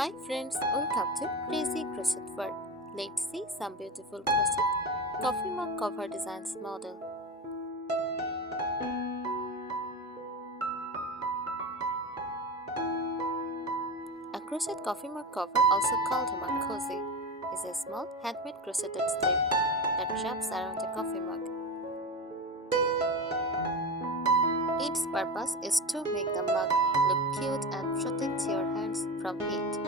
Hi friends, welcome to Crazy Crochet World. Let's see some beautiful crochet coffee mug cover designs model. A crochet coffee mug cover, also called a mug cozy, is a small handmade crocheted sleeve that wraps around a coffee mug. Its purpose is to make the mug look cute and protect your hands from heat.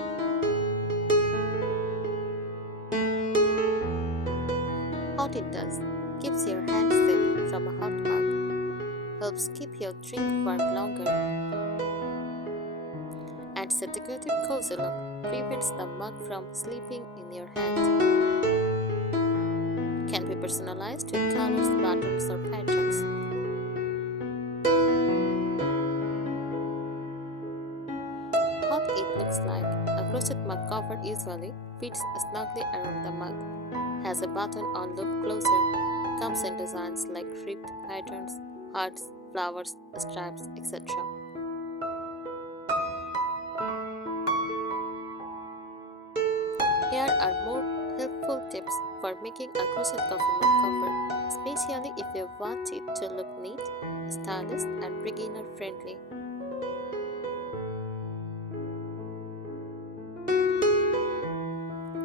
What it does: keeps your hands safe from a hot mug, helps keep your drink warm longer, adds a decorative cozy look, prevents the mug from slipping in your hand, can be personalized with colors, patterns, or patterns. What it looks like: a crochet mug cover usually fits snugly around the mug, has a button on look closer, comes in designs like ribbed patterns, hearts, flowers, stripes, etc. Here are more helpful tips for making a crochet coffee mug cover, especially if you want it to look neat, stylish, and beginner friendly.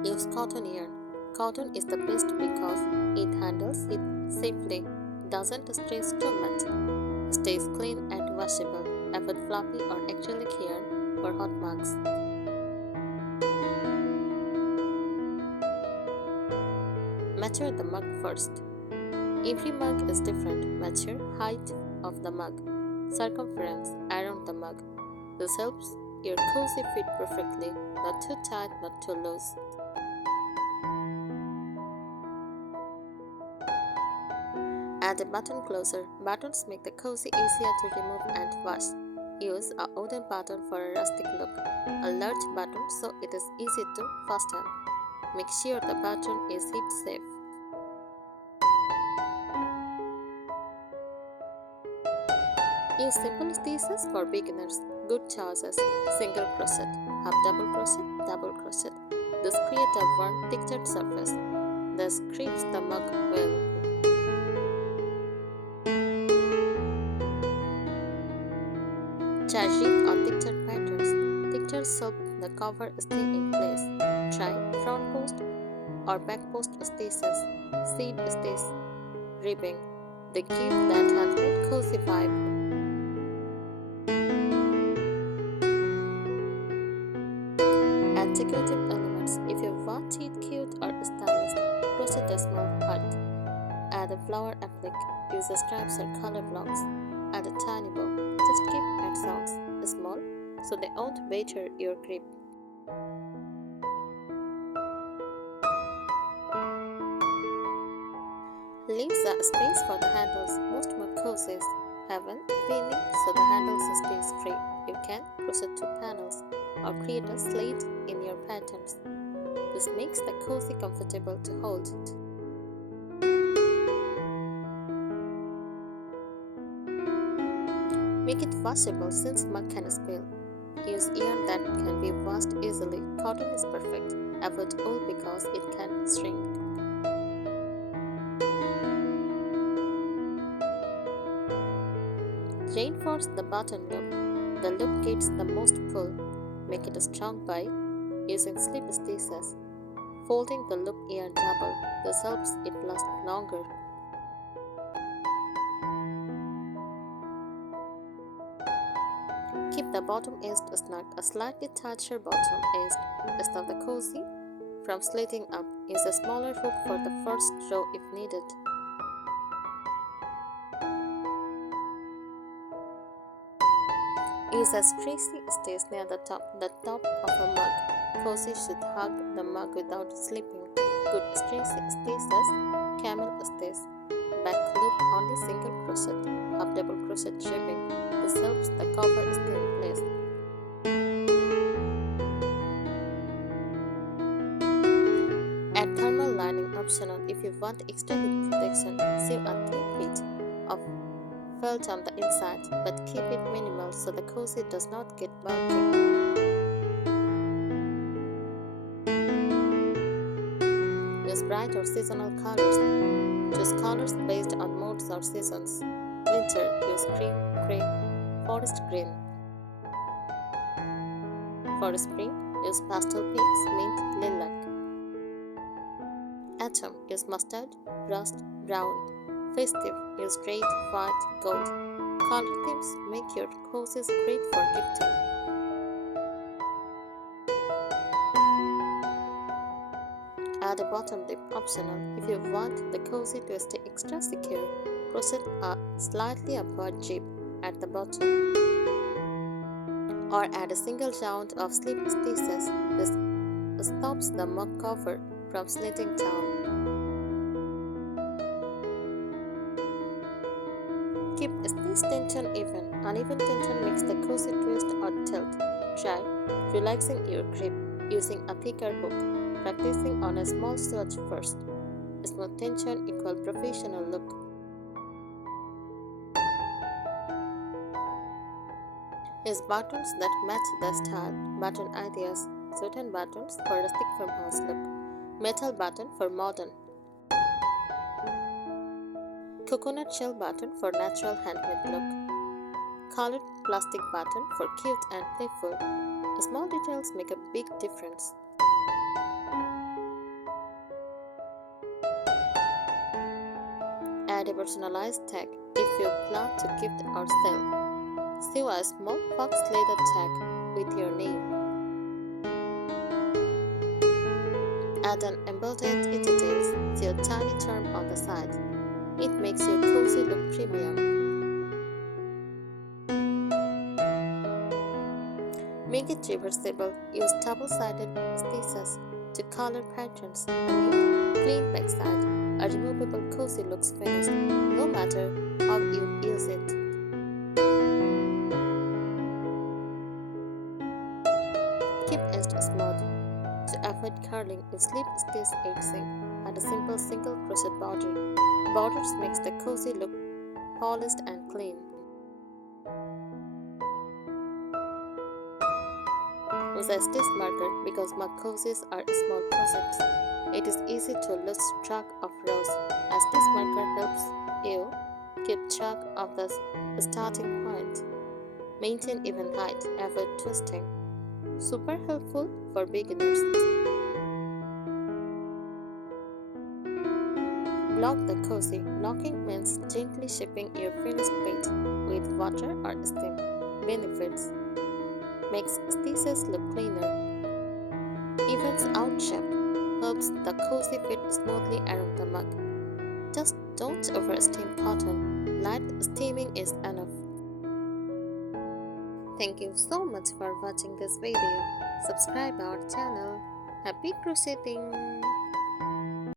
Use cotton yarn. Cotton is the best because it handles it safely, doesn't stretch too much, stays clean and washable. Avoid fluffy or acrylic yarn for hot mugs. Measure the mug first. Every mug is different. Measure height of the mug, circumference around the mug. This helps your cozy fit perfectly, not too tight, not too loose. Add a button closer. Buttons make the cozy easier to remove and wash. Use a wooden button for a rustic look, a large button so it is easy to fasten. Make sure the button is heat safe. Use simple stitches for beginners. Good choices: single crochet, half double crochet. This creates a warm, textured surface. This grips the mug well. Try ribbed or textured patterns. Textures help the cover stay in place. Try front post or back post stitches, seed stitch, ribbing. They give that handmade cozy vibe. Add decorative elements. If you want it cute or stylish, crochet a small heart. Add a flower applique. Use stripes or color blocks. Add a tiny bow. Just keep at sounds small so they won't batter your grip. Leave a space for the handles. Most mug cozies have an opening so the handles stays free. You can crochet 2 panels or create a slit in your patterns. This makes the cozy comfortable to hold it. Make it washable since mug can spill. Use yarn that can be washed easily. Cotton is perfect. Avoid wool because it can shrink. Reinforce the button loop. The loop gets the most pull. Make it strong by using slip stitches. Folding the loop yarn double. This helps it last longer. Keep the bottom edge snug. A slightly tighter bottom edge stops the cozy from slitting up. Use a smaller hook for the first row if needed. Use a stretchy stitch near the top of a mug. Cozy should hug the mug without slipping. Good stretchy stitches, camel stitch, back loop only single crochet, half double crochet ribbing. This helps the cover stay in place. Add thermal lining optional if you want extra heat protection. Sew a thin bit of felt on the inside, but keep it minimal so the cozy does not get bulky. Use bright or seasonal colors. Choose colors based on moods or seasons. Winter, use cream, gray, forest green. For spring, use pastel pinks, mint, lilac. Autumn, use mustard, rust, brown. Festive, use red, white, gold. Color themes make your cozies great for gifting. Add a bottom lip, optional. If you want the cozy to stay extra secure, crochet a slightly upward jib at the bottom. Or add a single round of slip stitches. This stops the mug cover from sliding down. Keep stitch tension even. Uneven tension makes the cozy twist or tilt. Try relaxing your grip using a thicker hook. Practicing on a small swatch first. Smooth tension equals professional look. Use buttons that match the style. Button ideas. Certain buttons for a stick from house look. Metal button for modern. Coconut shell button for natural handmade look. Colored plastic button for cute and playful. Small details make a big difference. Add a personalized tag if you plan to gift or sell. Sew a small fox leather tag with your name. Add an embossed details, sew a tiny charm on the side. It makes your cozy look premium. Make it reversible. Use double-sided stitches to color patterns and make clean backside. A removable cozy looks finished, no matter how you use it. Keep edge smooth. To avoid curling, use slip stitch edging and a simple single crochet border. Borders makes the cozy look polished and clean. Use a stitch marker because mug cozies are small projects. It is easy to lose track of rows. A stitch marker helps you keep track of the starting point. Maintain even height, avoid twisting. Super helpful for beginners. Block the cozy. Blocking means gently shaping your finished bit with water or steam. Benefits: makes stitches look cleaner. Evens out shape. Helps the cozy fit smoothly around the mug. Just don't oversteam cotton. Light steaming is enough. Thank you so much for watching this video. Subscribe our channel. Happy crocheting!